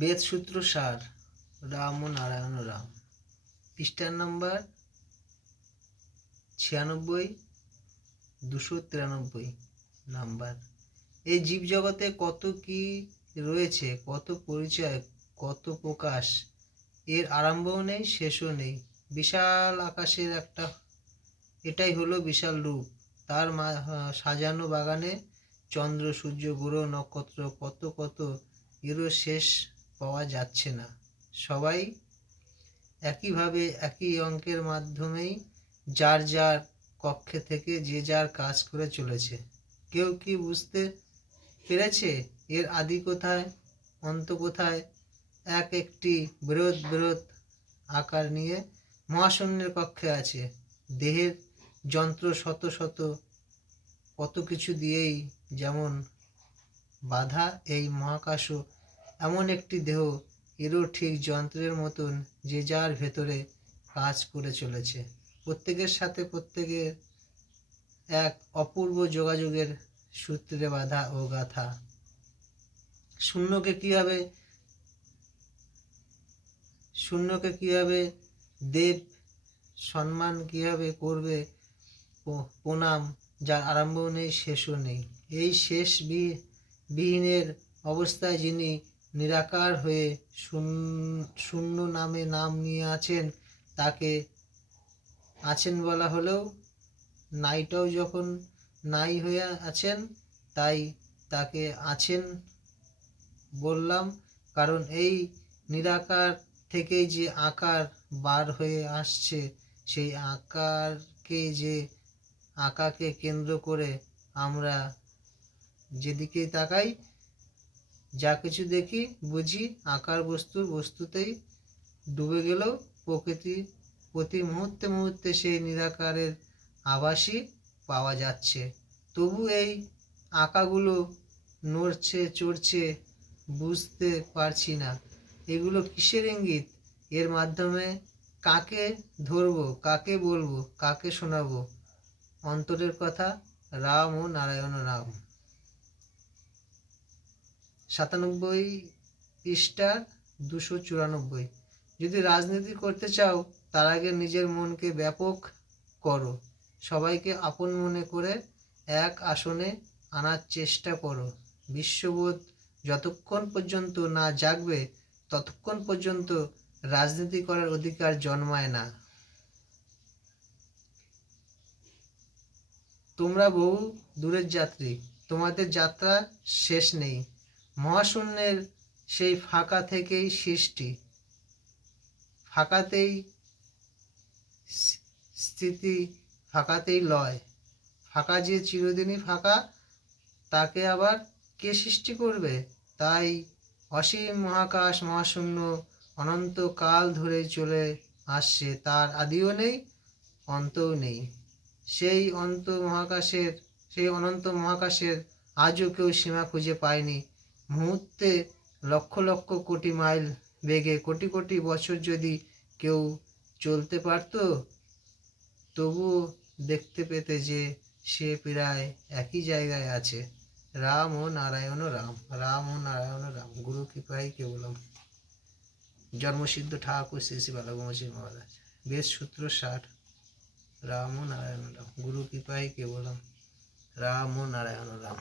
বেদসূত্র সার, রাম ও নারায়ণ রাম, পৃষ্ঠা নম্বর 96, 293 নাম্বার। এই জীবজগতে কত কি রয়েছে, কত পরিচয়, কত প্রকাশ, এর আরম্ভও নেই, শেষও নেই। বিশাল আকাশের এটাই হলো বিশাল রূপ। তার সাজানো বাগানে চন্দ্র, সূর্য, গ্রহ, নক্ষত্র, কত কত, এরও শেষ পাওয়া যাচ্ছে না। সবাই একইভাবে একই অঙ্কের মাধ্যমেই যার যার কক্ষে থেকে যে যার কাজ করে চলেছে। কেউ কি বুঝতে পেরেছে এর আদি কোথায়, অন্ত কোথায়? একটি বৃহৎ বৃহৎ আকার নিয়ে মহাশূন্যের কক্ষে আছে। দেহের যন্ত্র শত শত, কত কিছু দিয়েই যেমন বাধা, এই মহাকাশও এমন একটি দেহ, এরও ঠিক যন্ত্রের মতন যে যার ভেতরে কাজ করে চলেছে। প্রত্যেকের সাথে প্রত্যেকের এক অপূর্ব যোগাযোগের সূত্রে বাধা ও গাথা। শূন্যকে কিভাবে দেব সম্মান কিভাবে করবে প্রণাম, যার আরম্ভও নেই, শেষও নেই। এই শেষ বিহীনের অবস্থায় যিনি নিরাকার হয়ে শূন্য নামে নাম নিয়ে আছেন, তাকে আছেন বলা হলেও নাইটাও যখন নাই হয়ে আছেন, তাই তাকে আছেন বললাম। কারণ এই নিরাকার থেকেই যে আকার বার হয়ে আসছে, সেই আকাকে কেন্দ্র করে আমরা যেদিকেই তাকাই, যা কিছু দেখি, বুঝি, আকার বস্তুতেই ডুবে গেলেও প্রকৃতি প্রতি মুহূর্তে মুহূর্তে সেই নিরাকারের আভাসই পাওয়া যাচ্ছে। তবু এই আঁকাগুলো নড়ছে চড়ছে, বুঝতে পারছি না এগুলো কিসের ইঙ্গিত। এর মাধ্যমে কাকে ধরবো, কাকে বলবো, কাকে শোনাবো অন্তরের কথা? রাম ও নারায়ণ রাম, 97 পৃষ্ঠা 294। যদি রাজনীতি করতে চাও, তার আগে নিজের মনকে ব্যাপক করো। সবাইকে আপন মনে করে এক আসনে আনার চেষ্টা করো। বিশ্ববোধ যতক্ষণ পর্যন্ত না জাগবে, ততক্ষণ পর্যন্ত রাজনীতি করার অধিকার জন্মায় না। তোমরা বহু দূরের যাত্রী, তোমাদের যাত্রা শেষ নেই। মহাশূন্যের সেই ফাঁকা থেকেই সৃষ্টি, ফাঁকাতেই স্থিতি, ফাঁকাতেই লয়। ফাঁকা যে চিরদিনই ফাঁকা, তাকে আবার কে সৃষ্টি করবে? তাই অসীম মহাকাশ, মহাশূন্য অনন্তকাল ধরে চলে আসছে, তার আদিও নেই, অন্তও নেই। সেই অনন্ত মহাকাশের আজও কেউ সীমা খুঁজে পায়নি। মুহূর্তে লক্ষ লক্ষ কোটি মাইল বেগে কোটি কোটি বছর যদি কেউ চলতে পারত, তবুও দেখতে পেতে যে সে প্রায় একই জায়গায় আছে। রাম ও নারায়ণ রাম, রাম ও নারায়ণ রাম, গুরু কৃপাই কেবলম। জন্মসিদ্ধ ঠাকুর শ্রী শ্রী বালাগোমশী মহারাজ। বেদসূত্র সার, রাম ও নারায়ণ রাম, গুরু কৃপাই কেবলম। রাম ও নারায়ণ রাম।